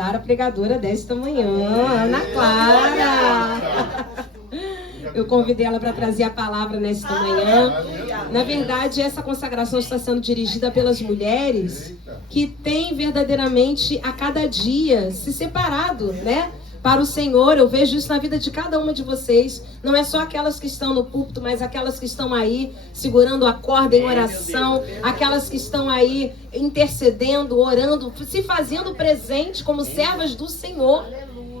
apresentar a pregadora desta manhã, Ana Clara. Eu convidei ela para trazer a palavra nesta manhã. Na verdade, essa consagração está sendo dirigida pelas mulheres que têm verdadeiramente a cada dia se separado, né, para o Senhor. Eu vejo isso na vida de cada uma de vocês. Não é só aquelas que estão no púlpito, mas aquelas que estão aí segurando a corda em oração, aquelas que estão aí intercedendo, orando, se fazendo presente como servas do Senhor.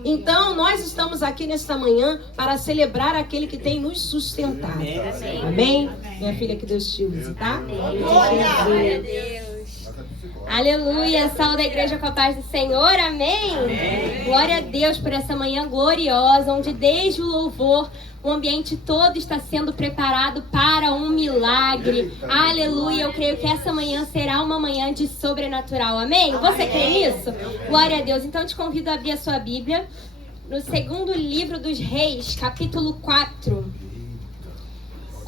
Então, nós estamos aqui nesta manhã para celebrar aquele que tem nos sustentado. Amém? Amém? Minha filha, que Deus te use, tá? Glória a Deus. Aleluia. Saúde a igreja com a paz do Senhor. Amém? Amém. Glória a Deus por essa manhã gloriosa, onde desde o louvor o ambiente todo está sendo preparado para um milagre. Aleluia. Eu creio que essa manhã será uma manhã de sobrenatural. Amém? Você crê nisso? Glória a Deus. Então, eu te convido a abrir a sua Bíblia no segundo livro dos Reis, capítulo 4.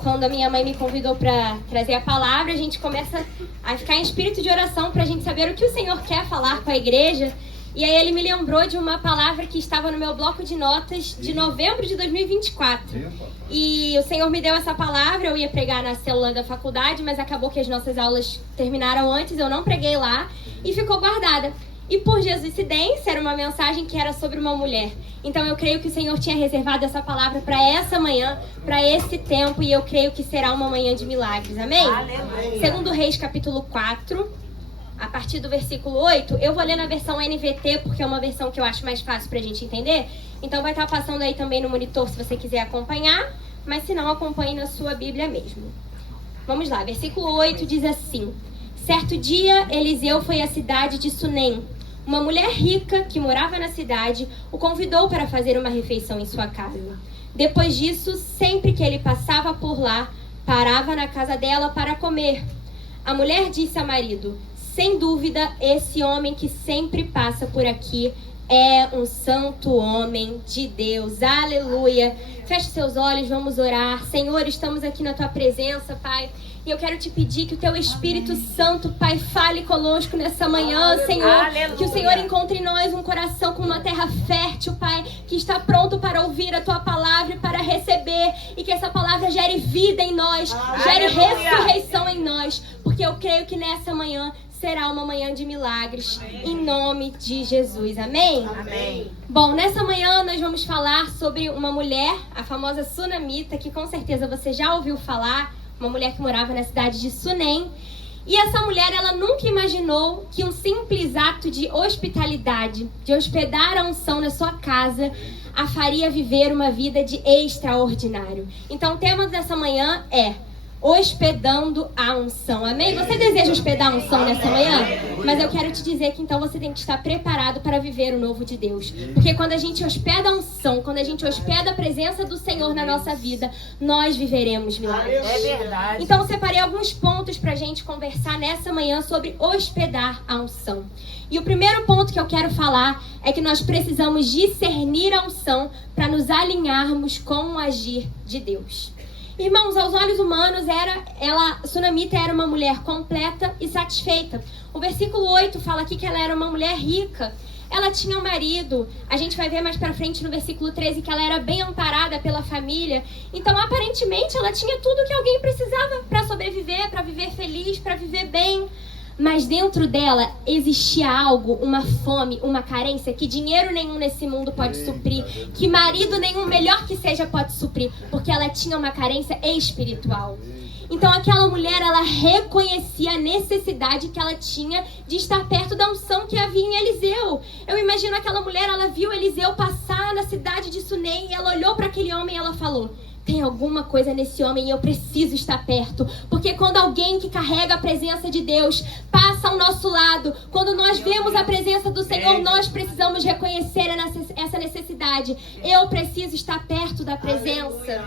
Quando a minha mãe me convidou para trazer a palavra, a gente começa a ficar em espírito de oração para a gente saber o que o Senhor quer falar com a igreja. E aí ele me lembrou de uma palavra que estava no meu bloco de notas de novembro de 2024. E o Senhor me deu essa palavra, eu ia pregar na célula da faculdade, mas acabou que as nossas aulas terminaram antes, eu não preguei lá e ficou guardada. E por jesuicidência, era uma mensagem que era sobre uma mulher. Então eu creio que o Senhor tinha reservado essa palavra para essa manhã, para esse tempo, e eu creio que será uma manhã de milagres. Amém? Aleluia. Segundo Reis, capítulo 4. A partir do versículo 8, eu vou ler na versão NVT, porque é uma versão que eu acho mais fácil pra gente entender. Então vai estar passando aí também no monitor se você quiser acompanhar, mas se não, acompanhe na sua Bíblia mesmo. Vamos lá, versículo 8 diz assim: Certo dia, Eliseu foi à cidade de Sunem. Uma mulher rica que morava na cidade o convidou para fazer uma refeição em sua casa. Depois disso, sempre que ele passava por lá, parava na casa dela para comer. A mulher disse ao marido: Sem dúvida, esse homem que sempre passa por aqui é um santo homem de Deus. Aleluia. Feche seus olhos, vamos orar. Senhor, estamos aqui na tua presença, Pai. E eu quero te pedir que o teu Espírito Santo, Pai, fale conosco nessa manhã, Senhor. Aleluia. Que o Senhor encontre em nós um coração com uma terra fértil, Pai, que está pronto para ouvir a tua palavra e para receber. E que essa palavra gere vida em nós, gere ressurreição em nós. Porque eu creio que nessa manhã será uma manhã de milagres, em nome de Jesus. Amém? Amém. Bom, nessa manhã nós vamos falar sobre uma mulher, a famosa Sunamita, que com certeza você já ouviu falar, uma mulher que morava na cidade de Sunem. E essa mulher, ela nunca imaginou que um simples ato de hospitalidade, de hospedar a unção na sua casa, a faria viver uma vida de extraordinário. Então o tema dessa manhã é hospedando a unção. Amém? Você deseja hospedar a unção nessa manhã? Mas eu quero te dizer que então você tem que estar preparado para viver o novo de Deus. Porque quando a gente hospeda a unção, quando a gente hospeda a presença do Senhor na nossa vida, nós viveremos milagres. É verdade. Então eu separei alguns pontos para a gente conversar nessa manhã sobre hospedar a unção. E o primeiro ponto que eu quero falar é que nós precisamos discernir a unção para nos alinharmos com o agir de Deus. Irmãos, aos olhos humanos, Sunamita era uma mulher completa e satisfeita. O versículo 8 fala aqui que ela era uma mulher rica. Ela tinha um marido. A gente vai ver mais pra frente no versículo 13 que ela era bem amparada pela família. Então, aparentemente, ela tinha tudo que alguém precisava para sobreviver, para viver feliz, para viver bem. Mas dentro dela existia algo, uma fome, uma carência que dinheiro nenhum nesse mundo pode suprir, que marido nenhum, melhor que seja, pode suprir, porque ela tinha uma carência espiritual. Então aquela mulher, ela reconhecia a necessidade que ela tinha de estar perto da unção que havia em Eliseu. Eu imagino aquela mulher, ela viu Eliseu passar na cidade de Sunem e ela olhou para aquele homem e ela falou: tem alguma coisa nesse homem e eu preciso estar perto. Porque quando alguém que carrega a presença de Deus passa ao nosso lado, quando nós vemos a presença do Senhor, nós precisamos reconhecer essa necessidade. Eu preciso estar perto da presença.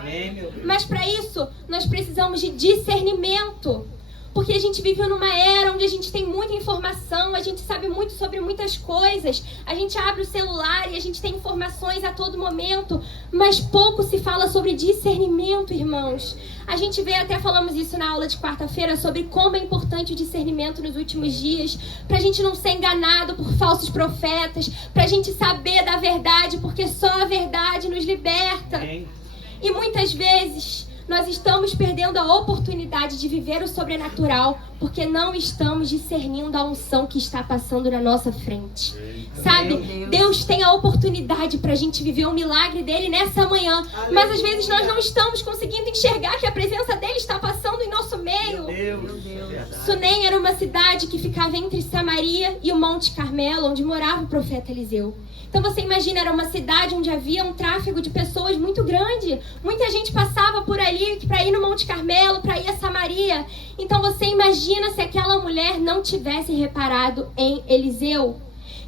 Mas para isso, nós precisamos de discernimento. Porque a gente vive numa era onde a gente tem muita informação, a gente sabe muito sobre muitas coisas, a gente abre o celular e a gente tem informações a todo momento, mas pouco se fala sobre discernimento, irmãos. A gente vê, até falamos isso na aula de quarta-feira, sobre como é importante o discernimento nos últimos dias, pra gente não ser enganado por falsos profetas, pra gente saber da verdade, porque só a verdade nos liberta. E muitas vezes nós estamos perdendo a oportunidade de viver o sobrenatural porque não estamos discernindo a unção que está passando na nossa frente. Sabe? Deus tem a oportunidade para a gente viver o milagre dele nessa manhã, mas às vezes nós não estamos conseguindo enxergar que a presença dele está passando em nosso meio. Sunem era uma cidade que ficava entre Samaria e o Monte Carmelo, onde morava o profeta Eliseu. Então você imagina, era uma cidade onde havia um tráfego de pessoas muito grande. Muita gente passava por ali para ir no Monte Carmelo, para ir a Samaria. Então você imagina se aquela mulher não tivesse reparado em Eliseu.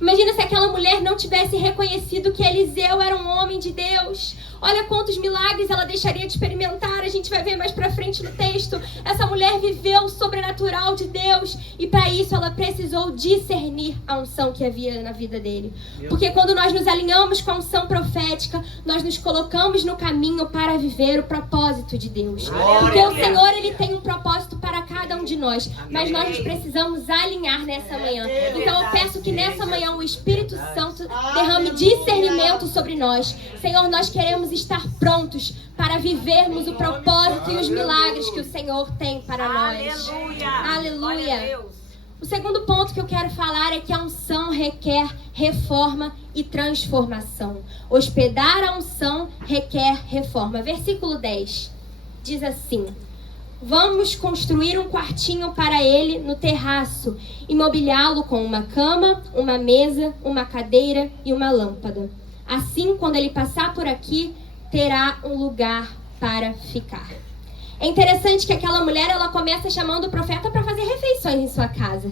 Imagina se aquela mulher não tivesse reconhecido que Eliseu era um homem de Deus. Olha quantos milagres ela deixaria de experimentar. A gente vai ver mais pra frente no texto. Essa mulher viveu o sobrenatural de Deus. E para isso ela precisou discernir a unção que havia na vida dele. Porque quando nós nos alinhamos com a unção profética, nós nos colocamos no caminho para viver o propósito de Deus. Porque o Senhor, ele tem um propósito para cada um de nós. Mas nós nos precisamos alinhar nessa manhã. Então eu peço que nessa manhã o Espírito Santo derrame discernimento sobre nós. Senhor, nós queremos estar prontos para vivermos o propósito e os milagres que o Senhor tem para nós. Aleluia. O segundo ponto que eu quero falar é que a unção requer reforma e transformação. Hospedar a unção requer reforma. Versículo 10 diz assim: vamos construir um quartinho para ele no terraço e mobiliá-lo com uma cama, uma mesa, uma cadeira e uma lâmpada. Assim, quando ele passar por aqui, terá um lugar para ficar. É interessante que aquela mulher, ela começa chamando o profeta para fazer refeições em sua casa.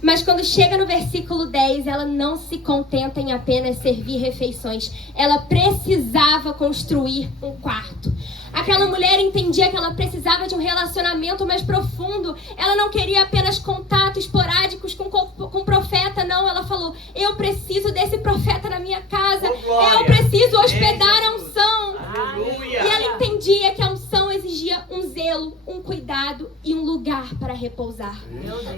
Mas quando chega no versículo 10, ela não se contenta em apenas servir refeições. Ela precisava construir um quarto. Aquela mulher entendia que ela precisava de um relacionamento mais profundo. Ela não queria apenas contatos esporádicos com o profeta, não. Ela falou, eu preciso desse profeta na minha casa. Eu preciso hospedar a unção. E ela entendia que a unção exigia um zelo, um cuidado e um lugar para repousar.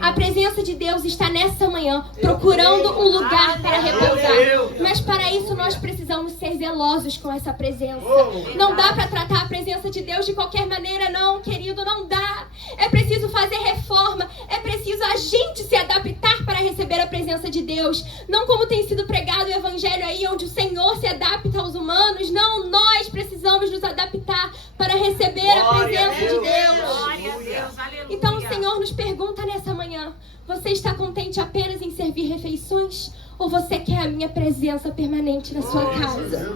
A presença de Deus está nessa manhã procurando um lugar para repousar. Mas para isso nós precisamos ser zelosos com essa presença. Não dá para tratar a presença de Deus de qualquer maneira, não, querido, não dá. É preciso fazer reforma, é preciso a gente se adaptar para receber a presença de Deus. Não como tem sido pregado o evangelho aí, onde o Senhor se adapta aos humanos. Não, nós precisamos nos adaptar para receber a presença de Deus. Então o Senhor nos pergunta nessa manhã, você está contente apenas em servir refeições? Ou você quer a minha presença permanente na sua casa?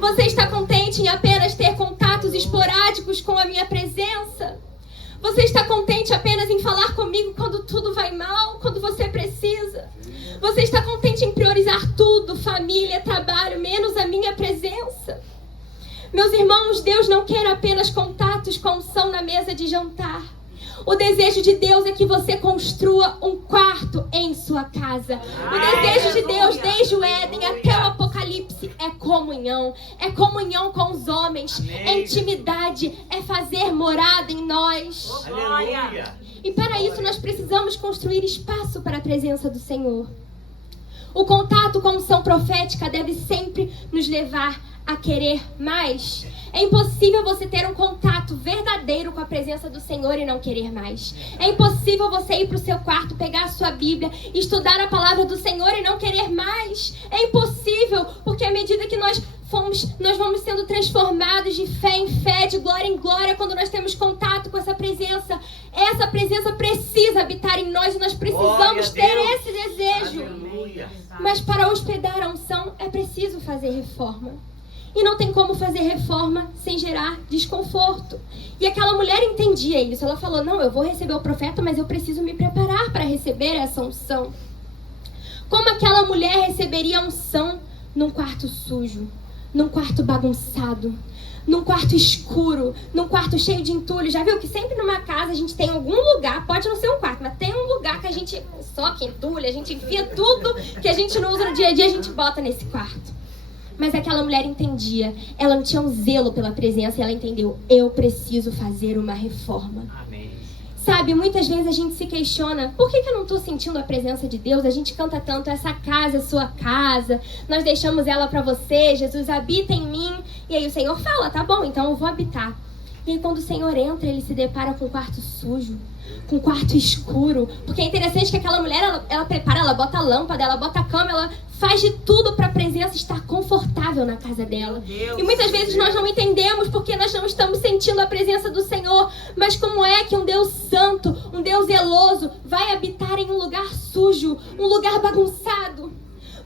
Você está contente em apenas ter contatos esporádicos com a minha presença? Você está contente apenas em falar comigo quando tudo vai mal, quando você precisa? Você está contente em priorizar tudo, família, trabalho, menos a minha presença? Meus irmãos, Deus não quer apenas contatos com unção na mesa de jantar. O desejo de Deus é que você construa um quarto em sua casa. O desejo de Deus, desde o Éden até o Apocalipse, é comunhão. É comunhão com os homens. É intimidade. É fazer morada em nós. E para isso nós precisamos construir espaço para a presença do Senhor. O contato com a unção profética deve sempre nos levar a querer mais. É impossível você ter um contato verdadeiro com a presença do Senhor e não querer mais. É impossível você ir para o seu quarto, pegar a sua Bíblia, estudar a palavra do Senhor e não querer mais. É impossível, porque à medida que nós vamos sendo transformados de fé em fé, de glória em glória, quando nós temos contato com essa presença precisa habitar em nós e nós precisamos ter esse desejo. Mas para hospedar a unção é preciso fazer reforma. E não tem como fazer reforma sem gerar desconforto. E aquela mulher entendia isso. Ela falou, não, eu vou receber o profeta, mas eu preciso me preparar para receber essa unção. Como aquela mulher receberia a unção num quarto sujo, num quarto bagunçado, num quarto escuro, num quarto cheio de entulho. Já viu que sempre numa casa a gente tem algum lugar, pode não ser um quarto, mas tem um lugar que a gente soca entulho, a gente enfia tudo que a gente não usa no dia a dia, a gente bota nesse quarto. Mas aquela mulher entendia, ela não tinha um zelo pela presença e ela entendeu, eu preciso fazer uma reforma. Amém. Sabe, muitas vezes a gente se questiona, por que eu não estou sentindo a presença de Deus? A gente canta tanto, essa casa é sua casa, nós deixamos ela para você, Jesus habita em mim. E aí o Senhor fala, tá bom, então eu vou habitar. E aí quando o Senhor entra, ele se depara com um quarto sujo, com um quarto escuro. Porque é interessante que aquela mulher, ela prepara, ela bota a lâmpada, ela bota a cama, ela faz de tudo para a presença estar confortável na casa dela. E muitas vezes nós não entendemos porque nós não estamos sentindo a presença do Senhor. Mas como é que um Deus santo, um Deus zeloso, vai habitar em um lugar sujo, um lugar bagunçado?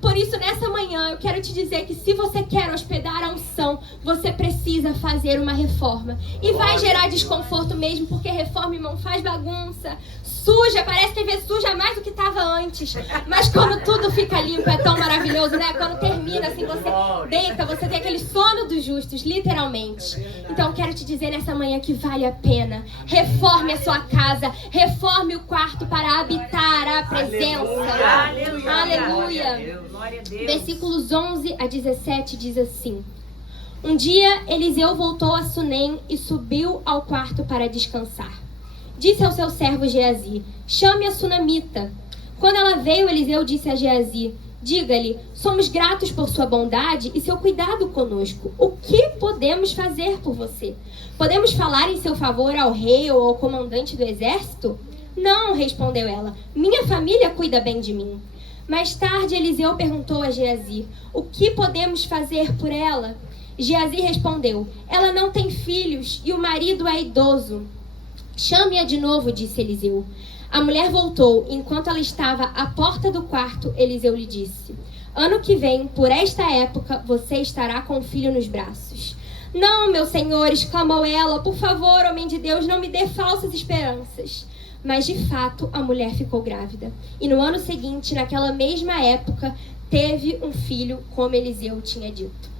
Por isso, nessa manhã, eu quero te dizer que se você quer hospedar a unção, você precisa fazer uma reforma. E vai gerar desconforto mesmo, porque reforma, irmão, faz bagunça, suja, parece que suja mais do que estava antes. Mas quando tudo fica limpo, é tão maravilhoso, né? Quando termina, assim, você deita, você tem aquele sono dos justos, literalmente. Então, eu quero te dizer nessa manhã que vale a pena. Reforme a sua casa, reforme o quarto para habitar a presença. Aleluia. Aleluia. Versículos 11 a 17 diz assim: Um dia Eliseu voltou a Sunem e subiu ao quarto para descansar. Disse ao seu servo Geazi: Chame a sunamita. Quando ela veio, Eliseu disse a Geazi: Diga-lhe, somos gratos por sua bondade e seu cuidado conosco. O que podemos fazer por você? Podemos falar em seu favor ao rei ou ao comandante do exército? Não, respondeu ela. Minha família cuida bem de mim. Mais tarde, Eliseu perguntou a Geazi: O que podemos fazer por ela? Geazi respondeu: Ela não tem filhos e o marido é idoso. Chame-a de novo, disse Eliseu. A mulher voltou. Enquanto ela estava à porta do quarto, Eliseu lhe disse: Ano que vem, por esta época, você estará com o filho nos braços. Não, meu senhor, exclamou ela. Por favor, homem de Deus, não me dê falsas esperanças. Mas, de fato, a mulher ficou grávida. E no ano seguinte, naquela mesma época, teve um filho, como Eliseu tinha dito.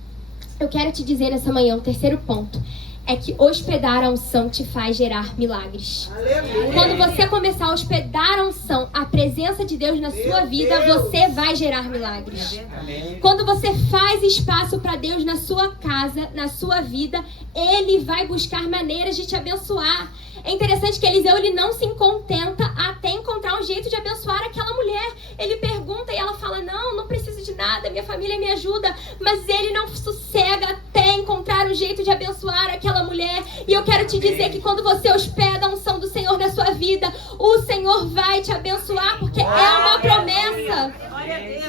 Eu quero te dizer nessa manhã, o terceiro ponto, é que hospedar a unção te faz gerar milagres. Aleluia. Quando você começar a hospedar a unção, a presença de Deus na sua vida, você vai gerar milagres. Amém. Quando você faz espaço para Deus na sua casa, na sua vida, Ele vai buscar maneiras de te abençoar. É interessante que Eliseu, ele não se contenta até encontrar um jeito de abençoar aquela mulher. Ele pergunta e ela fala: não preciso de nada, minha família me ajuda. Mas ele não sossega até encontrar um jeito de abençoar aquela mulher. E eu quero te dizer que quando você hospeda a unção do Senhor na sua vida, o Senhor vai te abençoar, porque é uma promessa.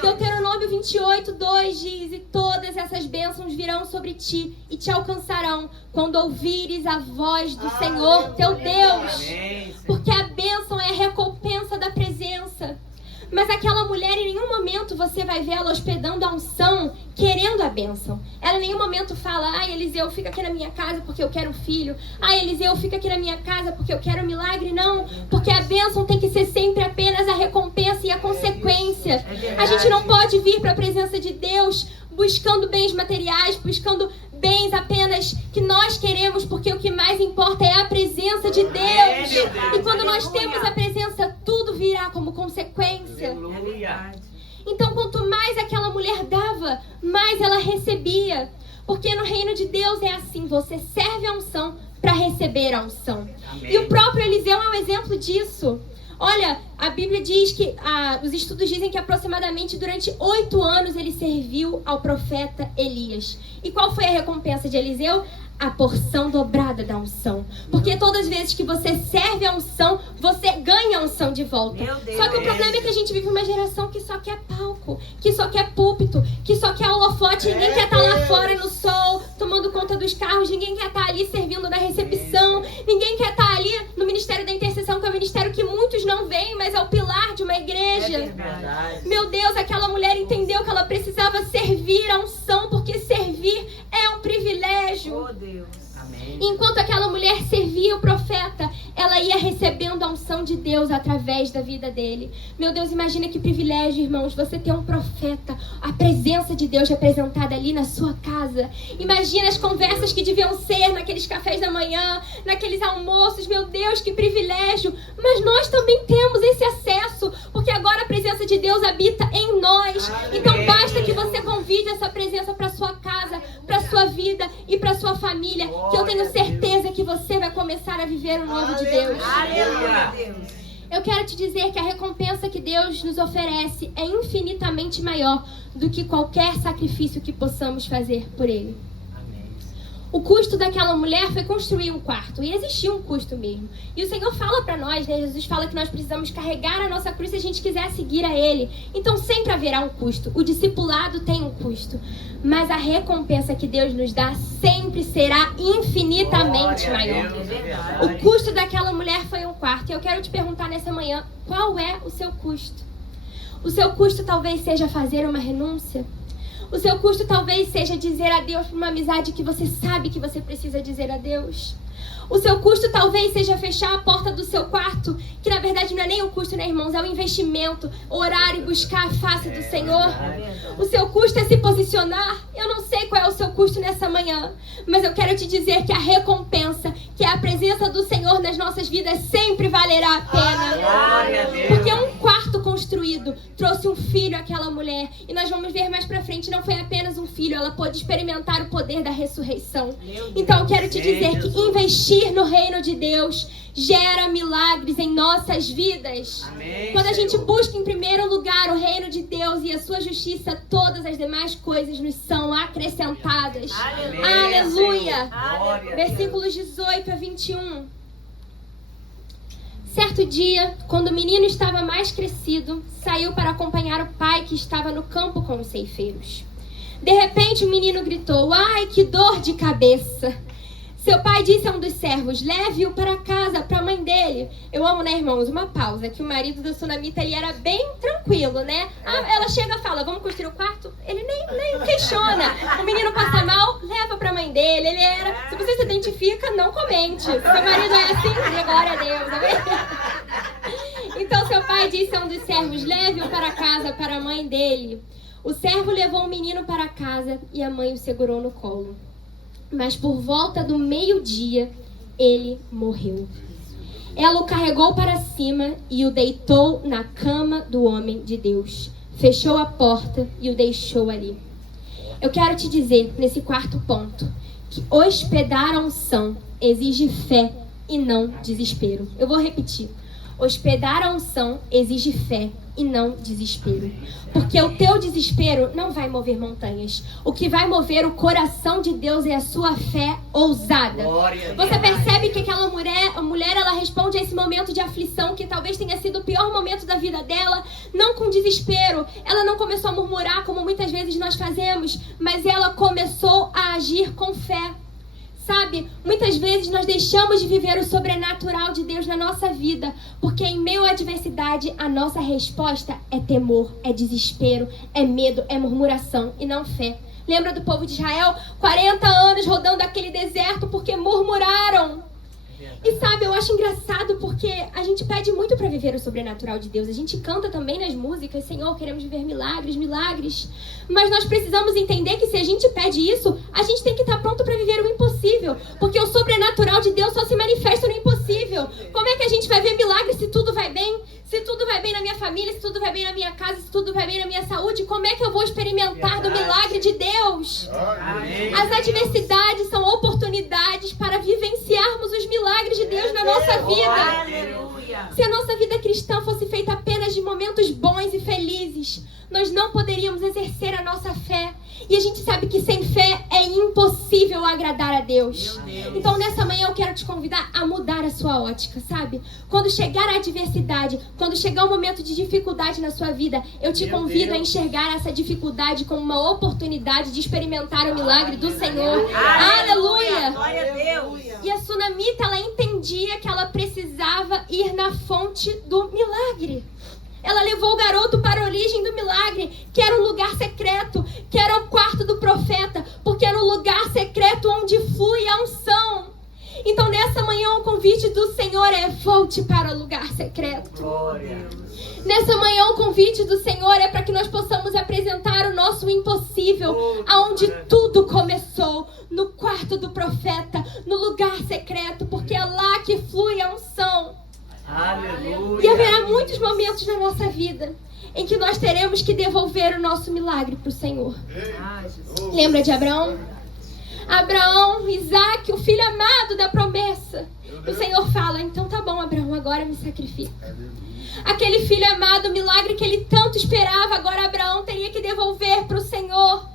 Deuteronômio 28:2 diz: E todas essas bênçãos virão sobre ti e te alcançarão quando ouvires a voz do Senhor teu Deus. Porque a bênção é a recompensa da presença. Mas aquela mulher, em nenhum momento você vai ver ela hospedando a unção, querendo a bênção. Ela em nenhum momento fala: ai, Eliseu, fica aqui na minha casa porque eu quero um filho. Ai, Eliseu, fica aqui na minha casa porque eu quero um milagre. Não, porque a bênção tem que ser sempre apenas a recompensa e a consequência. A gente não pode vir para a presença de Deus buscando bens materiais, buscando bens apenas que nós queremos, porque o que mais importa é a presença de Deus. E quando nós temos a presença, tudo virá como consequência. Então, quanto mais aquela mulher dava, mais ela recebia. Porque no reino de Deus é assim: você serve a unção para receber a unção. E o próprio Eliseu é um exemplo disso. Olha, a Bíblia diz que, os estudos dizem que aproximadamente durante 8 anos ele serviu ao profeta Elias. E qual foi a recompensa de Eliseu? A porção dobrada da unção. Porque todas as vezes que você serve a unção, você ganha a unção de volta. Só que o problema é que a gente vive uma geração que só quer palco, que só quer púlpito, que só quer holofote. Ninguém quer estar lá fora no sol, tomando conta dos carros. Ninguém quer estar ali servindo na recepção. Ninguém quer estar ali no ministério da intercessão, que é um ministério que muitos não veem, mas é o pilar de uma igreja. Meu Deus, aquela mulher entendeu que ela precisava servir a unção, porque servir é um privilégio. Enquanto aquela mulher servia o profeta, ela ia recebendo a unção de Deus através da vida dele. Meu Deus, imagina que privilégio, irmãos, você ter um profeta a presença de Deus representada ali na sua casa. Imagina as conversas que deviam ser naqueles cafés da manhã, naqueles almoços. Meu Deus, que privilégio! Mas nós também temos esse acesso, porque agora a presença de Deus habita em nós. Então basta que você convide essa presença para sua casa, para sua vida e para sua família, que eu tenho certeza que você vai começar a viver o novo de Deus. Aleluia. Eu quero te dizer que a recompensa que Deus nos oferece é infinitamente maior do que qualquer sacrifício que possamos fazer por Ele. O custo daquela mulher foi construir um quarto. E existia um custo mesmo. E o Senhor fala para nós, né? Jesus fala que nós precisamos carregar a nossa cruz se a gente quiser seguir a Ele. Então sempre haverá um custo. O discipulado tem um custo. Mas a recompensa que Deus nos dá sempre será infinitamente maior. O custo daquela mulher foi um quarto. E eu quero te perguntar nessa manhã, qual é o seu custo? O seu custo talvez seja fazer uma renúncia. O seu custo talvez seja dizer adeus para uma amizade que você sabe que você precisa dizer adeus. O seu custo talvez seja fechar a porta do seu quarto, que na verdade não é nem um custo, né, irmãos? É um investimento, orar e buscar a face do Senhor. O seu custo é se posicionar. Eu não sei qual é o seu custo nessa manhã, mas eu quero te dizer que a recompensa, que é a presença do Senhor nas nossas vidas, sempre valerá a pena. Porque um quarto construído trouxe um filho àquela mulher. E nós vamos ver mais pra frente, não foi apenas um filho, ela pôde experimentar o poder da ressurreição. Então eu quero te dizer que investir no reino de Deus gera milagres em nossas vidas. Amém. Quando a gente busca em primeiro lugar o reino de Deus e a sua justiça, todas as demais coisas nos são acrescentadas. Amém. Aleluia. Aleluia. Versículos 18 a 21. Certo dia, quando o menino estava mais crescido, saiu para acompanhar o pai que estava no campo com os ceifeiros. De repente o menino gritou: "Ai, que dor de cabeça!" Seu pai disse a um dos servos: "Leve-o para casa, para a mãe dele." Eu amo, né, irmãos? Uma pausa, que o marido da Sunamita, ele era bem tranquilo, né? Ela chega e fala: "Vamos construir o quarto?" Ele nem questiona. O menino passa mal, leva para a mãe dele. Ele era... Se você se identifica, não comente. Se seu marido é assim, dê glória a Deus, amém? Então seu pai disse a um dos servos: "Leve-o para casa, para a mãe dele." O servo levou o menino para casa e a mãe o segurou no colo. Mas por volta do meio-dia, ele morreu. Ela o carregou para cima e o deitou na cama do homem de Deus. Fechou a porta e o deixou ali. Eu quero te dizer, nesse quarto ponto, que hospedar a unção exige fé e não desespero. Eu vou repetir. Hospedar a unção exige fé e não desespero. Porque o teu desespero não vai mover montanhas. O que vai mover o coração de Deus é a sua fé ousada. Você percebe que aquela mulher, ela responde a esse momento de aflição, que talvez tenha sido o pior momento da vida dela, não com desespero. Ela não começou a murmurar, como muitas vezes nós fazemos, mas ela começou a agir com fé. Sabe, muitas vezes nós deixamos de viver o sobrenatural de Deus na nossa vida, porque em meio à adversidade a nossa resposta é temor, é desespero, é medo, é murmuração e não fé. Lembra do povo de Israel? 40 anos rodando aquele deserto porque murmuraram. E sabe, eu acho engraçado porque a gente pede muito para viver o sobrenatural de Deus. A gente canta também nas músicas: "Senhor, queremos viver milagres, milagres." Mas nós precisamos entender que se a gente pede isso, a gente tem que estar pronto para viver o impossível. Porque o sobrenatural de Deus só se manifesta no impossível. Como é que a gente vai ver milagres se tudo vai bem? Se tudo vai bem na minha família, se tudo vai bem na minha casa, se tudo vai bem na minha saúde, como é que eu vou experimentar do milagre de Deus? As adversidades são oportunidades para vivenciarmos os milagres de Deus na nossa vida. Se a nossa vida cristã fosse feita apenas de momentos bons e felizes, nós não poderíamos exercer a nossa fé. E a gente sabe que sem fé é impossível agradar a Deus. Então nessa manhã eu quero te convidar a mudar a sua ótica, sabe? Quando chegar a adversidade, quando chegar um momento de dificuldade na sua vida, eu te convido a enxergar essa dificuldade como uma oportunidade de experimentar o milagre do Senhor. Aleluia! Glória a Deus! E a Sunamita, ela entendia que ela precisava ir na fonte do milagre. Ela levou o garoto para a origem do milagre, que era o lugar secreto, que era o quarto do profeta, porque era o lugar secreto onde flui a unção. Então nessa manhã o convite do Senhor é: volte para o lugar secreto. Glória. Nessa manhã o convite do Senhor é para que nós possamos apresentar o nosso incrível, aonde tudo começou, no quarto do profeta, no lugar secreto, porque é lá que flui a unção. Aleluia. E haverá muitos momentos na nossa vida em que nós teremos que devolver o nosso milagre para o Senhor. Lembra de Abraão? Abraão, Isaac, o filho amado da promessa. O Senhor fala, então tá bom, Abraão, agora me sacrifica. Aquele filho amado, o milagre que ele tanto esperava, agora Abraão teria que devolver para o Senhor.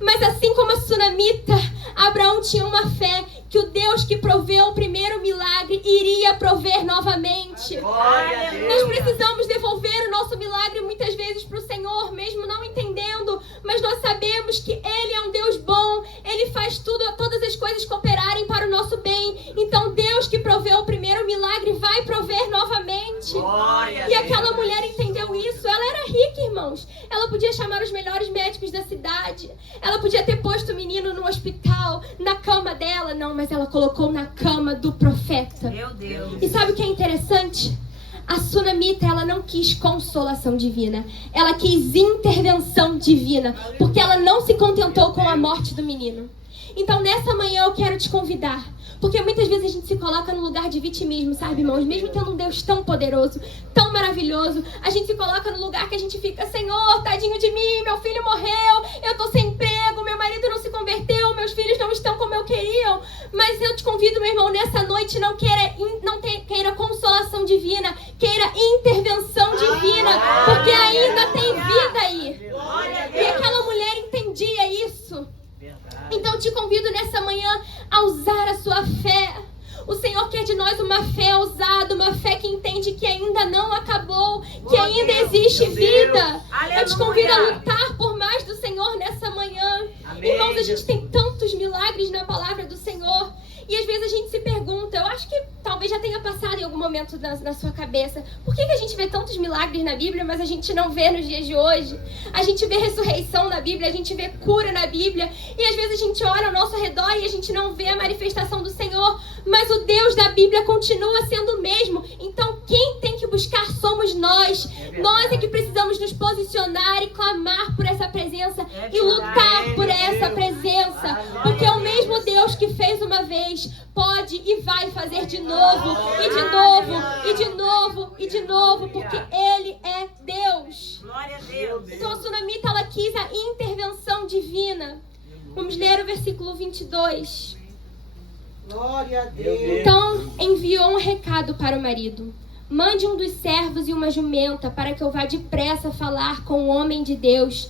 Mas assim como a sunamita, Abraão tinha uma fé que o Deus que proveu o primeiro milagre iria prover novamente. Nós precisamos devolver o nosso milagre muitas vezes para o Senhor, mesmo não entendendo, mas nós sabemos que Ele é um Deus bom, Ele faz todas as coisas cooperarem para o nosso bem. Então Deus que proveu o primeiro milagre vai prover novamente. E aquela mulher entendeu isso. Ela era rica, irmãos. Ela podia chamar os melhores médicos da cidade. Ela podia ter posto o menino no hospital, na cama dela. Não, mas ela colocou na cama do profeta. Meu Deus. E sabe o que é interessante? A sunamita, ela não quis consolação divina. Ela quis intervenção divina. Porque ela não se contentou com a morte do menino. Então, nessa manhã, eu quero te convidar. Porque muitas vezes a gente se coloca no lugar de vitimismo, sabe, irmãos? Mesmo tendo um Deus tão poderoso, tão maravilhoso, a gente se coloca no lugar que a gente fica, Senhor, tadinho de mim, meu filho morreu, eu tô sem emprego, meu marido não se converteu, meus filhos não estão como eu queria. Mas eu te convido, meu irmão, nessa noite, não queira consolação divina, queira intervenção divina, porque ainda tem vida aí. E aquela mulher entendia isso. Então te convido nessa manhã a usar a sua fé. O Senhor quer de nós uma fé ousada, uma fé que entende que ainda não acabou, que ainda existe vida. Eu te convido a lutar por mais do Senhor nessa manhã. Irmãos, a gente tem tantos milagres na palavra do Senhor. E às vezes a gente se pergunta, eu acho que talvez já tenha passado em algum momento na sua cabeça, por que a gente vê tantos milagres na Bíblia, mas a gente não vê nos dias de hoje? A gente vê ressurreição na Bíblia, a gente vê cura na Bíblia, e às vezes a gente olha ao nosso redor e a gente não vê a manifestação do Senhor, mas o Deus da Bíblia continua sendo o mesmo. Então quem tem que buscar somos nós. Nós é que precisamos nos posicionar e clamar por essa presença e lutar por essa presença, porque é o mesmo Deus que fez uma vez, pode e vai fazer de novo, e de novo, e de novo, e de novo, porque Ele é Deus. Glória a Deus. Então a sunamita, ela quis a intervenção divina. Vamos ler o versículo 22. Glória a Deus. Então enviou um recado para o marido: mande um dos servos e uma jumenta para que eu vá depressa falar com o homem de Deus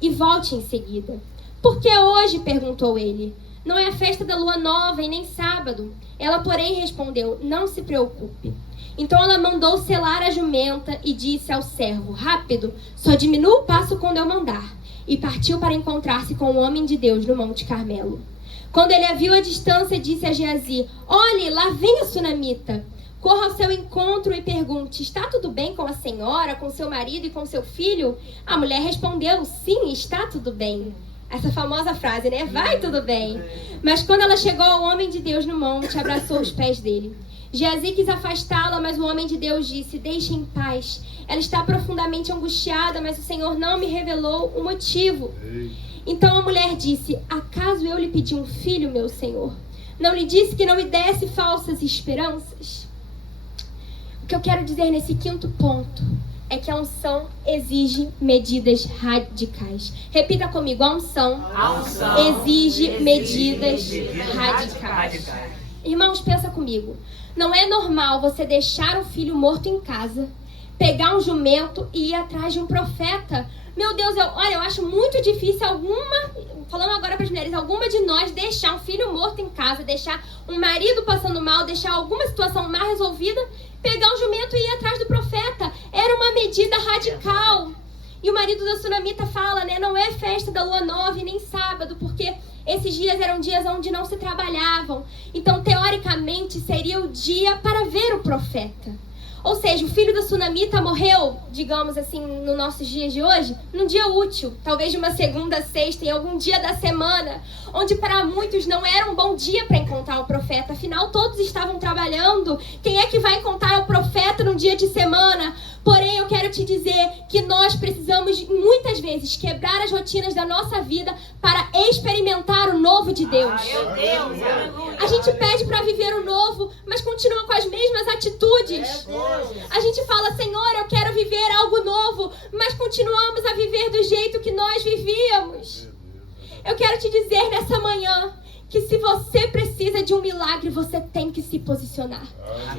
e volte em seguida. Por que hoje? Perguntou ele. Não é a festa da lua nova e nem sábado. Ela, porém, respondeu: não se preocupe. Então ela mandou selar a jumenta e disse ao servo: rápido, só diminua o passo quando eu mandar. E partiu para encontrar-se com o homem de Deus no Monte Carmelo. Quando ele a viu à distância, disse a Geazi: olhe, lá vem a sunamita. Corra ao seu encontro e pergunte: está tudo bem com a senhora, com seu marido e com seu filho? A mulher respondeu: sim, está tudo bem. Essa famosa frase, né? Vai tudo bem. Mas quando ela chegou ao homem de Deus no monte, abraçou os pés dele. Geazi quis afastá-la, mas o homem de Deus disse: deixe em paz. Ela está profundamente angustiada, mas o Senhor não me revelou o motivo. Então a mulher disse: acaso eu lhe pedi um filho, meu Senhor? Não lhe disse que não me desse falsas esperanças? O que eu quero dizer nesse quinto ponto é que a unção exige medidas radicais. Repita comigo: a unção exige medidas radicais. Irmãos, pensa comigo. Não é normal você deixar o filho morto em casa, pegar um jumento e ir atrás de um profeta. Meu Deus, eu acho muito difícil falando agora para as mulheres, alguma de nós deixar um filho morto em casa, deixar um marido passando mal, deixar alguma situação mal resolvida, pegar um jumento e ir atrás do profeta. Era uma medida radical. E o marido da sunamita fala, né? Não é festa da lua nova e nem sábado, porque esses dias eram dias onde não se trabalhavam. Então, teoricamente, seria o dia para ver o profeta. Ou seja, o filho da sunamita morreu, digamos assim, nos nossos dias de hoje, num dia útil, talvez de uma segunda, sexta, em algum dia da semana, onde para muitos não era um bom dia para encontrar o profeta. Afinal, todos estavam trabalhando. Quem é que vai encontrar o profeta num dia de semana? Porém, eu quero te dizer que nós precisamos, muitas vezes, quebrar as rotinas da nossa vida para experimentar o novo de Deus. Meu Deus, aleluia. A gente pede para viver o novo, mas continua com as mesmas atitudes. A gente fala, Senhor, eu quero viver algo novo, mas continuamos a viver do jeito que nós vivíamos. Eu quero te dizer nessa manhã que se você precisa de um milagre, você tem que se posicionar.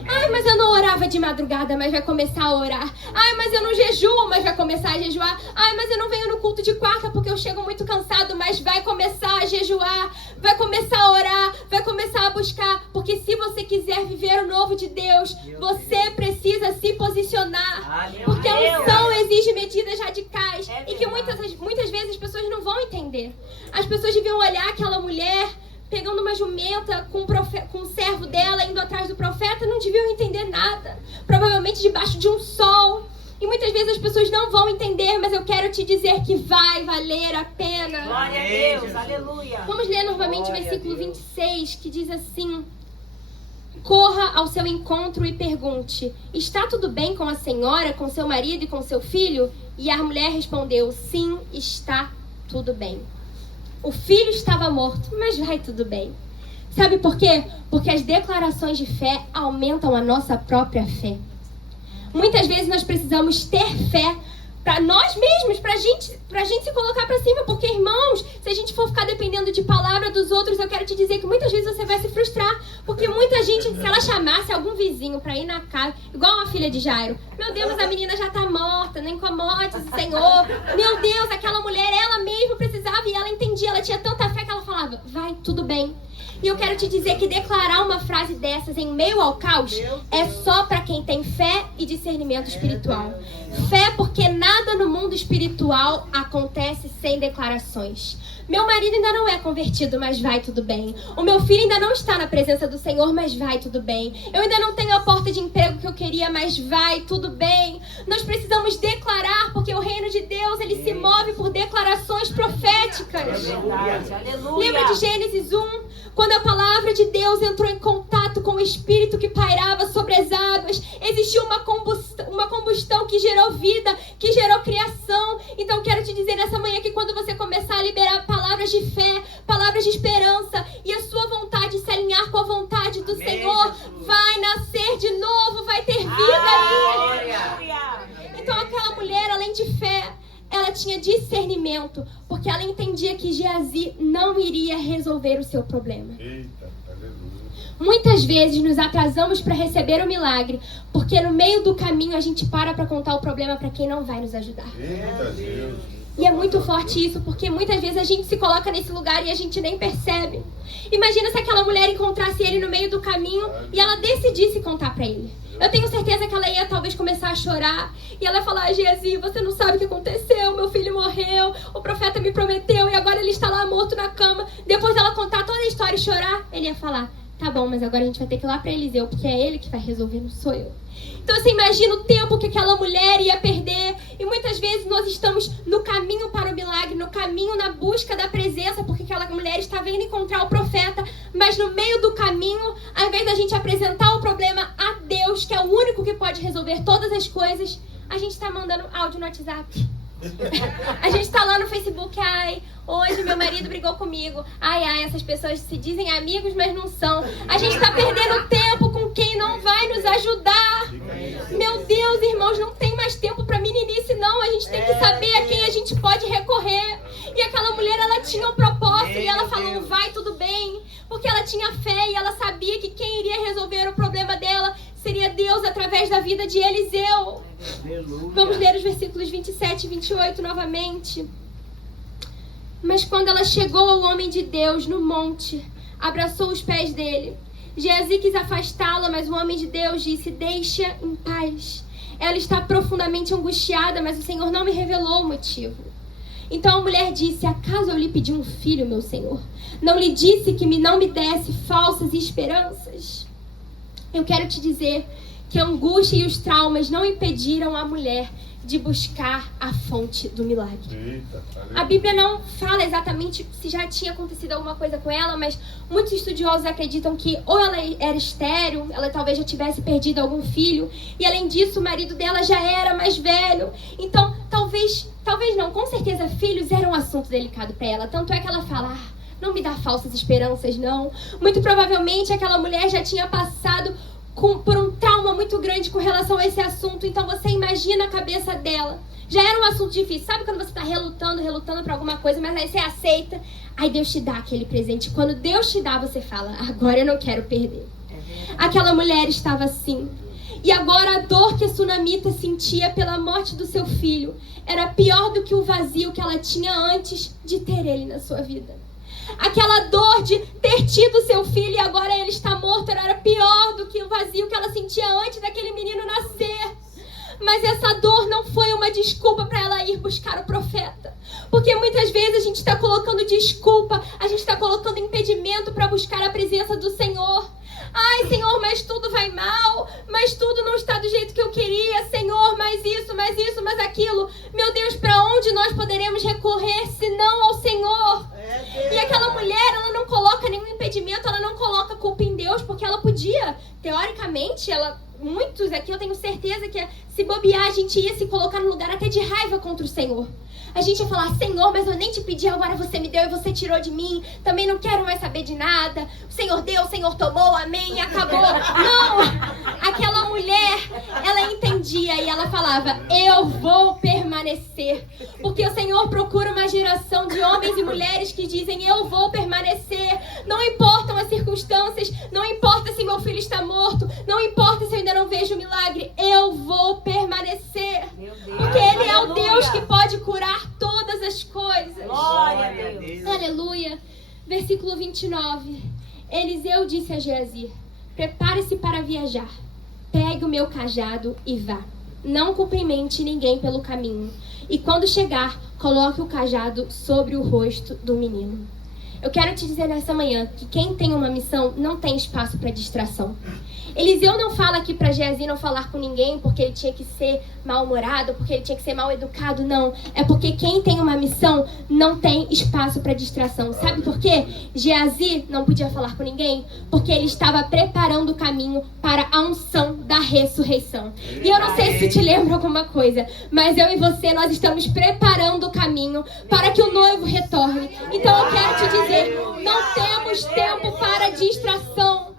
Ai, mas eu não orava de madrugada, mas vai começar a orar. Ai, mas eu não jejuo, mas vai começar a jejuar. Ai, mas eu não venho no culto de quarta porque eu chego muito cansado, mas vai começar a jejuar, vai começar a orar, vai começar a buscar. Porque se você quiser viver o novo de Deus, você precisa se posicionar. Porque a unção exige medidas radicais e que muitas vezes as pessoas não vão entender. As pessoas deviam olhar aquela mulher pegando uma jumenta com o servo dela, indo atrás do profeta, não deviam entender nada. Provavelmente debaixo de um sol. E muitas vezes as pessoas não vão entender, mas eu quero te dizer que vai valer a pena. Glória a Deus, aleluia. Vamos ler novamente o versículo 26, que diz assim: corra ao seu encontro e pergunte: está tudo bem com a senhora, com seu marido e com seu filho? E a mulher respondeu: sim, está tudo bem. O filho estava morto, mas vai tudo bem. Sabe por quê? Porque as declarações de fé aumentam a nossa própria fé. Muitas vezes nós precisamos ter fé para nós mesmos, pra gente se colocar para cima. Porque, irmãos, se a gente for ficar dependendo de palavra dos outros, eu quero te dizer que muitas vezes você vai se frustrar. Porque muita gente, se ela chamasse algum vizinho para ir na casa, igual a filha de Jairo: meu Deus, mas a menina já tá morta, não incomode o Senhor. Meu Deus, aquela mulher, ela mesma precisava e ela entendia, ela tinha tanta fé que ela falava: vai, tudo bem. E eu quero te dizer que declarar uma frase dessas em meio ao caos é só para quem tem fé e discernimento espiritual. Fé, porque nada no mundo espiritual acontece sem declarações. Meu marido ainda não é convertido, mas vai tudo bem. O meu filho ainda não está na presença do Senhor, mas vai tudo bem. Eu ainda não tenho a porta de emprego que eu queria, mas vai tudo bem. Nós precisamos declarar, porque o reino de Deus, ele se move por declarações proféticas. Lembra de Gênesis 1? Quando a palavra de Deus entrou em contato com o Espírito que pairava sobre as águas, existiu uma combustão que gerou vida, que gerou criação. Então quero te dizer nessa manhã que quando você começar a liberar palavras de fé, palavras de esperança, e a sua vontade se alinhar com a vontade do Senhor, vai nascer de novo, vai ter vida ali. Então aquela mulher, além de fé, ela tinha discernimento, porque ela entendia que Geazi não iria resolver o seu problema. Muitas vezes nos atrasamos para receber o milagre, porque no meio do caminho a gente para contar o problema para quem não vai nos ajudar. E é muito forte isso, porque muitas vezes a gente se coloca nesse lugar e a gente nem percebe. Imagina se aquela mulher encontrasse ele no meio do caminho e ela decidisse contar para ele. Eu tenho certeza que ela ia talvez começar a chorar. E ela ia falar: Geazi, você não sabe o que aconteceu, meu filho morreu, o profeta me prometeu e agora ele está lá morto na cama. Depois dela contar toda a história e chorar, ele ia falar: tá bom, mas agora a gente vai ter que ir lá para Eliseu, porque é ele que vai resolver, não sou eu. Então você imagina o tempo que aquela mulher ia perder. E muitas vezes nós estamos no caminho para o milagre, no caminho na busca da presença, porque aquela mulher estava indo encontrar o profeta, mas no meio do caminho, ao invés da gente apresentar o problema a Deus, que é o único que pode resolver todas as coisas, a gente está mandando áudio no WhatsApp. A gente tá lá no Facebook: ai, hoje meu marido brigou comigo. Ai, essas pessoas se dizem amigos, mas não são. A gente tá perdendo tempo com quem não vai nos ajudar. Meu Deus, irmãos, não tem mais tempo pra meninice, não. A gente tem que saber a quem a gente pode recorrer. E aquela mulher, ela tinha um propósito e ela falou: vai tudo bem. Porque ela tinha fé e ela sabia que quem iria resolver o problema dela seria Deus através da vida de Eliseu. Vamos ler os versículos 27 e 28 novamente. Mas quando ela chegou ao homem de Deus no monte, abraçou os pés dele. Geazi quis afastá-la, mas o homem de Deus disse: deixa em paz. Ela está profundamente angustiada, mas o Senhor não me revelou o motivo. Então a mulher disse: acaso eu lhe pedi um filho, meu senhor? Não lhe disse que não me desse falsas esperanças? Eu quero te dizer que a angústia e os traumas não impediram a mulher de buscar a fonte do milagre. A Bíblia não fala exatamente se já tinha acontecido alguma coisa com ela, mas muitos estudiosos acreditam que ou ela era estéril, ela talvez já tivesse perdido algum filho, e além disso o marido dela já era mais velho. Então, talvez não, com certeza filhos eram um assunto delicado para ela. Tanto é que ela fala, não me dá falsas esperanças não. Muito provavelmente aquela mulher já tinha passado por um trauma muito grande com relação a esse assunto. Então você imagina a cabeça dela. Já era um assunto difícil. Sabe quando você está relutando para alguma coisa, mas aí você aceita, aí Deus te dá aquele presente. Quando Deus te dá, você fala, agora eu não quero perder. Aquela mulher estava assim. E agora a dor que a sunamita sentia pela morte do seu filho era pior do que o vazio que ela tinha antes de ter ele na sua vida. Aquela dor de ter tido seu filho e agora ele está morto era pior do que o vazio que ela sentia antes daquele menino nascer. Mas essa dor não foi uma desculpa para ela ir buscar o profeta. Porque muitas vezes a gente está colocando desculpa, a gente está colocando impedimento para buscar a presença do Senhor. Ai, Senhor, mas tudo vai mal, mas tudo não está do jeito que eu queria, Senhor, mas isso, mas aquilo. Meu Deus, para onde nós poderemos recorrer se não ao Senhor? E aquela mulher, ela não coloca nenhum impedimento, ela não coloca culpa em Deus, porque ela podia, teoricamente, muitos aqui eu tenho certeza que se bobear, a gente ia se colocar no lugar até de raiva contra o Senhor. A gente ia falar, Senhor, mas eu nem te pedi, agora você me deu e você tirou de mim. Também não quero mais saber de nada. O Senhor deu, o Senhor tomou, amém, e acabou. Não! Aquela mulher, ela entendia e ela falava, eu vou permanecer. Porque o Senhor procura uma geração de homens e mulheres que dizem, eu vou permanecer. Não importam as circunstâncias, não importa se meu filho está morto, não importa se eu ainda não vejo o milagre, eu vou permanecer. Porque Ele é o Deus que pode curar todas as coisas. Glória a Deus. Aleluia. Versículo 29. Eliseu disse a Geazi, prepare-se para viajar. Pegue o meu cajado e vá. Não cumprimente ninguém pelo caminho. E quando chegar, coloque o cajado sobre o rosto do menino. Eu quero te dizer nessa manhã que quem tem uma missão não tem espaço para distração. Eliseu não fala aqui para Geazi não falar com ninguém porque ele tinha que ser mal-humorado, porque ele tinha que ser mal-educado, não. É porque quem tem uma missão não tem espaço para distração. Sabe por quê? Geazi não podia falar com ninguém porque ele estava preparando o caminho para a unção da ressurreição. E eu não sei se te lembra alguma coisa, mas eu e você, nós estamos preparando o caminho para que o noivo retorne. Então eu quero te dizer, não temos tempo para distração.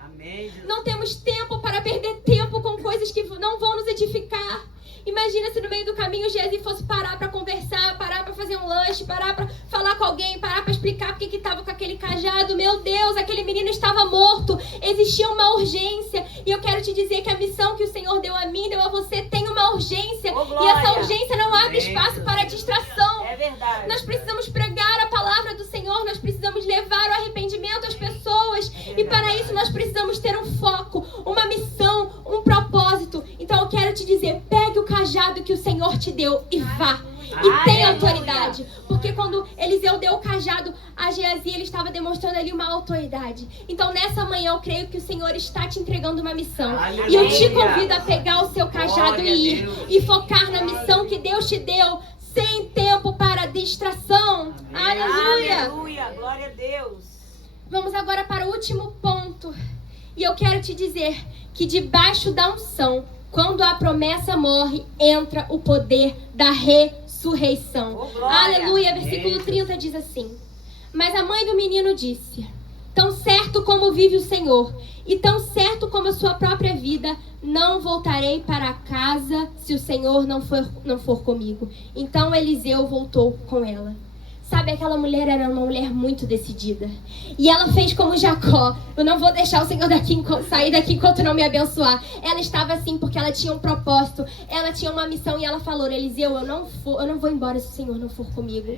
Não temos tempo para perder tempo com coisas que não vão nos edificar. Imagina se no meio do caminho Geazi fosse parar para conversar, parar para fazer um lanche, parar para falar com alguém, parar para explicar porque que estava com aquele cajado. Meu Deus, aquele menino estava morto. Existia uma urgência. E eu quero te dizer que a missão que o Senhor deu a mim, deu a você, tem uma urgência. E essa urgência não abre espaço para distração. É verdade. Nós precisamos pregar a palavra do Senhor, nós precisamos levar o arrependimento às pessoas. E para isso nós precisamos ter um foco, uma missão, um propósito. Então eu quero te dizer, pegue o cajado que o Senhor te deu e vá. E tenha autoridade. Porque quando Eliseu deu o cajado a Geazi, ele estava demonstrando ali uma autoridade. Então nessa manhã eu creio que o Senhor está te entregando uma missão. E eu te convido a pegar o seu cajado e ir. E focar na missão que Deus te deu. Sem tempo para distração. Aleluia. Aleluia. Glória a Deus. Vamos agora para o último ponto. E eu quero te dizer que debaixo da unção, quando a promessa morre, entra o poder da ressurreição. Aleluia. Versículo 30 diz assim. Mas a mãe do menino disse, tão certo como vive o Senhor, e tão certo como a sua própria vida, não voltarei para casa se o Senhor não for comigo. Então Eliseu voltou com ela. Sabe, aquela mulher era uma mulher muito decidida. E ela fez como Jacó. Eu não vou deixar o Senhor sair daqui enquanto não me abençoar. Ela estava assim porque ela tinha um propósito. Ela tinha uma missão e ela falou, Eliseu, eu não vou embora se o Senhor não for comigo.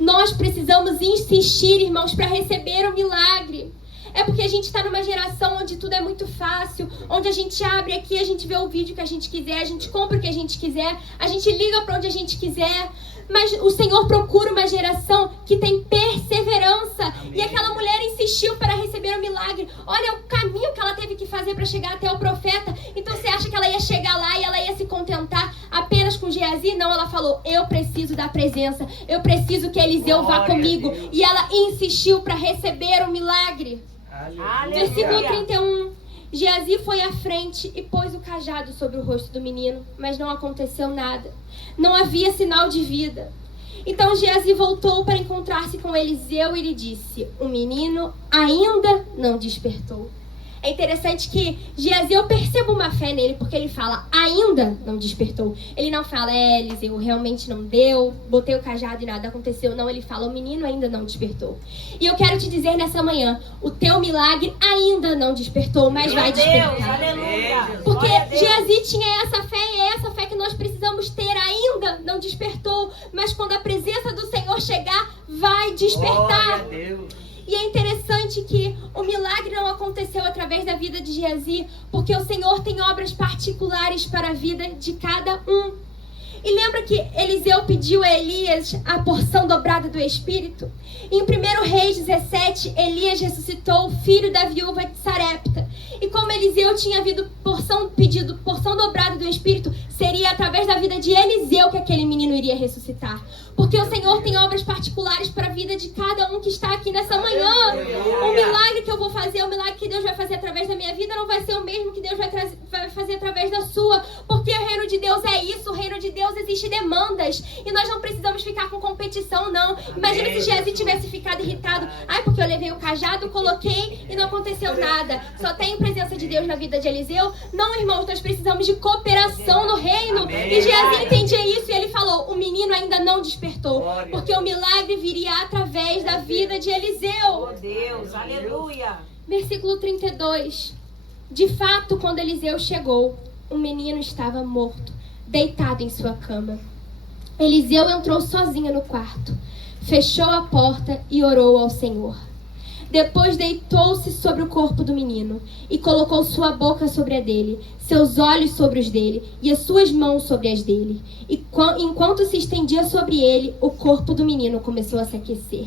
Nós precisamos insistir, irmãos, para receber o milagre. É porque a gente está numa geração onde tudo é muito fácil, onde a gente abre aqui, a gente vê o vídeo que a gente quiser, a gente compra o que a gente quiser, a gente liga para onde a gente quiser. Mas o Senhor procura uma geração que tem perseverança. Amém. E aquela mulher insistiu para receber o milagre. Olha o caminho que ela teve que fazer para chegar até o profeta. Então você acha que ela preciso da presença. Eu preciso que Eliseu vá comigo. E ela insistiu para receber o milagre. Aleluia. Versículo 31. Geazi foi à frente e pôs o cajado sobre o rosto do menino, mas não aconteceu nada. Não havia sinal de vida. Então Geazi voltou para encontrar-se com Eliseu e lhe disse: o menino ainda não despertou. É interessante que Geazi, eu percebo uma fé nele, porque ele fala, ainda não despertou. Ele não fala, Eliseu, realmente não deu, botei o cajado e nada aconteceu. Não, ele fala, o menino ainda não despertou. E eu quero te dizer nessa manhã, o teu milagre ainda não despertou, mas vai despertar. Aleluia. Porque Geazi tinha essa fé, e é essa fé que nós precisamos ter. Ainda não despertou, mas quando a presença do Senhor chegar, vai despertar. Glória a Deus. E é interessante que o milagre não aconteceu através da vida de Geazi, porque o Senhor tem obras particulares para a vida de cada um. E lembra que Eliseu pediu a Elias a porção dobrada do Espírito? Em 1 Reis 17, Elias ressuscitou o filho da viúva de Sarepta. E como Eliseu tinha pedido porção dobrada do Espírito, seria através da vida de Eliseu que aquele menino iria ressuscitar. Porque o Senhor tem obras particulares para a vida de cada um que está aqui nessa manhã. O milagre que eu vou fazer, o milagre que Deus vai fazer através da minha vida não vai ser o mesmo que Deus vai fazer através da sua. Porque o reino de Deus é isso, o reino de Deus existe demandas. E nós não precisamos ficar com competição, não. Imagina se Geazi tivesse ficado irritado. Ai, porque eu levei o cajado, coloquei e não aconteceu nada. Só tem presença de Deus na vida de Eliseu? Não, irmãos, nós precisamos de cooperação no reino. E Geazi entendia isso e ele falou, o menino ainda não despertou. Porque o milagre viria através da vida de Eliseu. Oh Deus, aleluia. Versículo 32. De fato, quando Eliseu chegou, o menino estava morto, deitado em sua cama. Eliseu entrou sozinho no quarto, fechou a porta e orou ao Senhor. Depois deitou-se sobre o corpo do menino e colocou sua boca sobre a dele, seus olhos sobre os dele e as suas mãos sobre as dele. E enquanto se estendia sobre ele, o corpo do menino começou a se aquecer.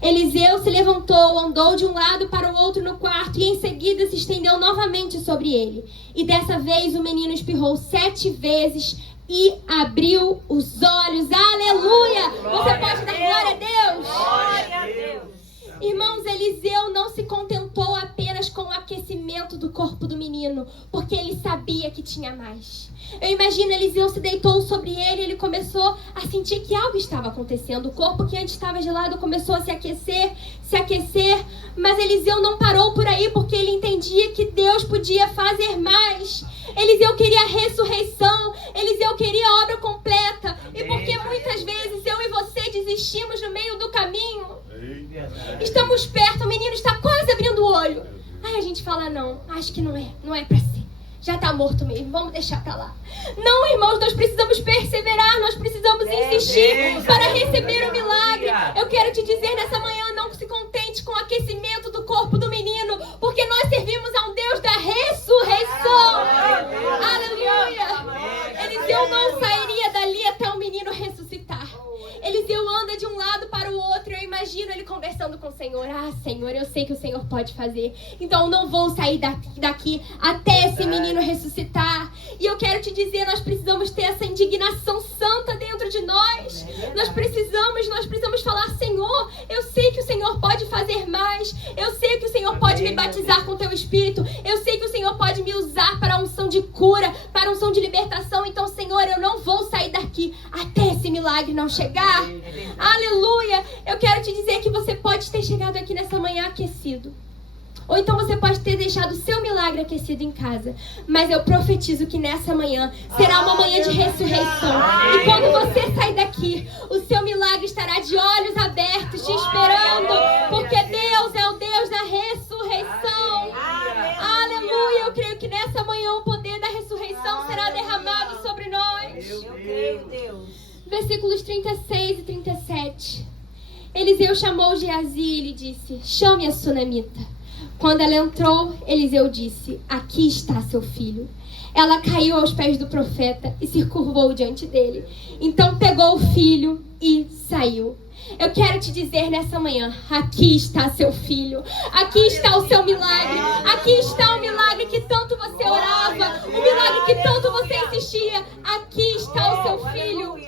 Eliseu se levantou, andou de um lado para o outro no quarto e em seguida se estendeu novamente sobre ele. E dessa vez o menino espirrou 7 vezes e abriu os olhos. Aleluia! Você pode dar glória a Deus? Glória a Deus. Irmãos, Eliseu não se contentou apenas com o aquecimento do corpo do menino, porque ele sabia que tinha mais. Eu imagino, Eliseu se deitou sobre ele e ele começou a sentir que algo estava acontecendo. O corpo que antes estava gelado começou a se aquecer, mas Eliseu não parou por aí, porque ele entendia que Deus podia fazer mais. Eliseu queria a ressurreição, Eliseu queria a obra completa. E porque muitas vezes eu e você desistimos no meio do caminho. Estamos perto, o menino está quase abrindo o olho. Aí a gente fala, não, acho que não é pra ser. Já está morto mesmo, vamos deixar pra lá. Não, irmãos, nós precisamos perseverar, nós precisamos insistir para receber o milagre. Eu quero te dizer nessa manhã, não se contente com o aquecimento do corpo do menino, porque nós servimos a um Deus da ressurreição. Aleluia! Eliseu não sairia dali até o menino ressuscitar. Eliseu anda de um lado para o outro. Eu imagino ele conversando com o Senhor. Ah, Senhor, eu sei que o Senhor pode fazer. Então eu não vou sair daqui até esse menino ressuscitar. E eu quero te dizer, nós precisamos ter essa indignação santa dentro de nós. Nós precisamos falar, Senhor, eu sei que o Senhor pode fazer mais. Eu sei que o Senhor pode me batizar com o teu Espírito. Eu sei que o Senhor pode me usar para a unção de cura, para a unção de libertação. Então, Senhor, eu não vou sair daqui até esse milagre não chegar. Aleluia! Eu quero te dizer que você pode ter chegado aqui nessa manhã aquecido. Ou então você pode ter deixado o seu milagre aquecido em casa. Mas eu profetizo que nessa manhã será uma manhã de ressurreição. E quando você sair daqui, o seu milagre estará de olhos abertos, te esperando. Porque Deus é o Deus da ressurreição. Aleluia! Eu creio que nessa manhã o poder da ressurreição será derramado sobre nós. Eu creio, Deus. Versículos 36 e 37. Eliseu chamou Geazi e lhe disse, chame a sunamita. Quando ela entrou, Eliseu disse, aqui está seu filho. Ela caiu aos pés do profeta e se curvou diante dele. Então pegou o filho e saiu. Eu quero te dizer nessa manhã, aqui está seu filho, aqui está o seu milagre, aqui está o milagre que tanto você orava, o milagre que tanto você insistia, aqui está o seu filho.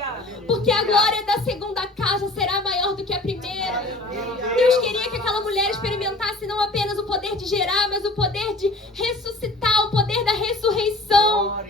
Porque porque a glória da segunda casa será maior do que a primeira. Deus queria que aquela mulher experimentasse não apenas o poder de gerar, mas o poder de ressuscitar, o poder da ressurreição.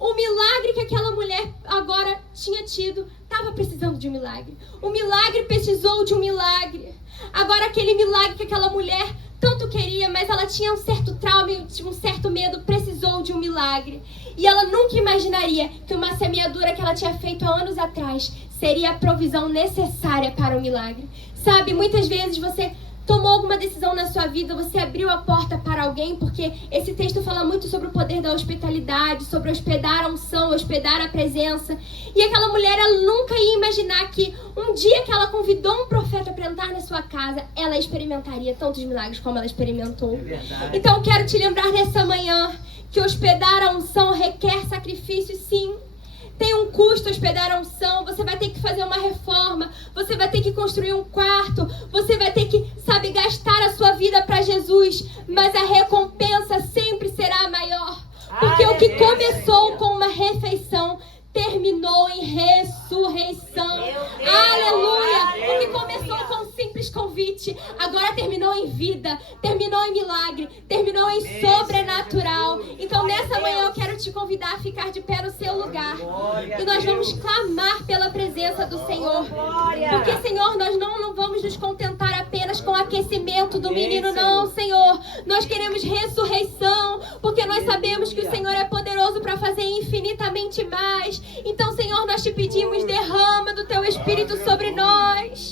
O milagre que aquela mulher agora tinha tido, estava precisando de um milagre. O milagre precisou de um milagre. Agora aquele milagre que aquela mulher tanto queria, mas ela tinha um certo trauma e um certo medo, precisou de um milagre. E ela nunca imaginaria que uma semeadura que ela tinha feito há anos atrás seria a provisão necessária para o milagre. Sabe, muitas vezes você tomou alguma decisão na sua vida, você abriu a porta para alguém, porque esse texto fala muito sobre o poder da hospitalidade, sobre hospedar a unção, hospedar a presença. E aquela mulher, ela nunca ia imaginar que um dia que ela convidou um profeta para entrar na sua casa, ela experimentaria tantos milagres como ela experimentou. Então eu quero te lembrar nessa manhã que hospedar a unção requer sacrifício, sim. Tem um custo hospedar a unção, você vai ter que fazer uma reforma, você vai ter que construir um quarto, você vai ter que, sabe, gastar a sua vida para Jesus, mas a recompensa sempre será maior, porque o que começou com uma refeição terminou em ressurreição. Aleluia! O que começou com um simples convite, agora terminou em vida, terminou em milagre, terminou em sobrenatural. Então nessa manhã eu quero te convidar a ficar de pé no seu lugar. E nós vamos clamar pela presença do Senhor. Porque, Senhor, nós não vamos nos contentar apenas com o aquecimento do menino, não, Senhor. Nós queremos ressurreição, porque nós sabemos que o Senhor é poderoso para fazer infinitamente mais. Então, Senhor, nós te pedimos, derrama do teu Espírito sobre nós.